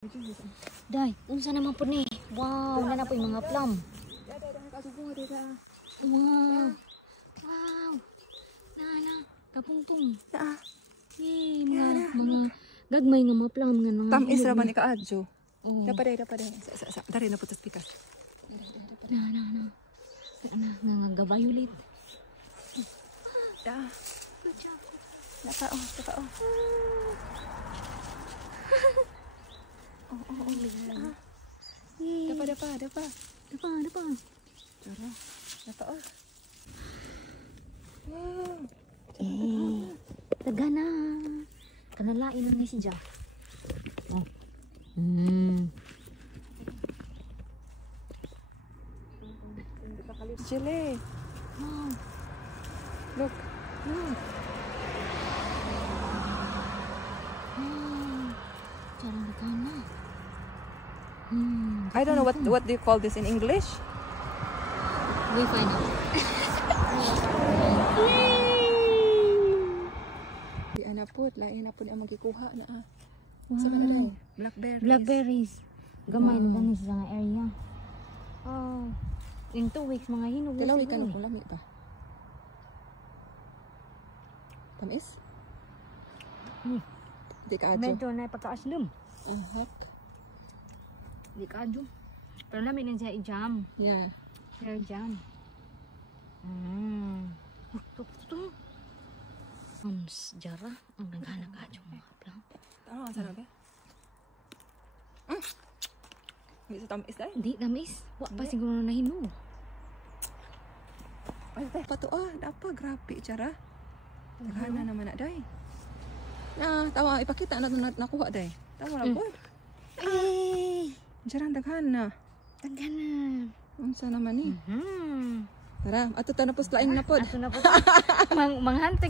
Day, unsa naman po ni? Wow, na po yung mga plum. Wow. Wow. Na, kapungtong. Mga gagmay nga mga plum nga mga. Tamis ra man ni kaadyo. Dapat. Dari na putas pikas. Na. Nga violet. Dapat. Cara. Dapat. Tagana. Kanalain na si Ja. Chile. Wow. Look. Jarang tagana. I don't know what do you call this in English? We find out. Di ana pud, lain na pud ang magikuha na. Sa kanila blackberries. Blackberries. Gamay na gani sa area. Oh. In 2 weeks mga hinog. Tilawi ka ng kulami ba? Tamis? Di ka adyo. Medyo na pataas dum. Heck. Di ka adyo. Pero namin siya i-jam. Yeah. Siya i-jam. Ito. Jara. Ang naghanak adyo mga plum. Tama ka sarap eh. Hindi sa tamis dahil. Hindi, tamis. Wa pa siguro na hinog. Ay, pato dapat grabe cara. Tagana naman na dai. Tawa ipakita na nakuha dai. Tawa lang pod. Jarang tagana. Tagana. Unsa naman ni? Tara, ato ta na pus laing na pod. Ato na po. Manghunting.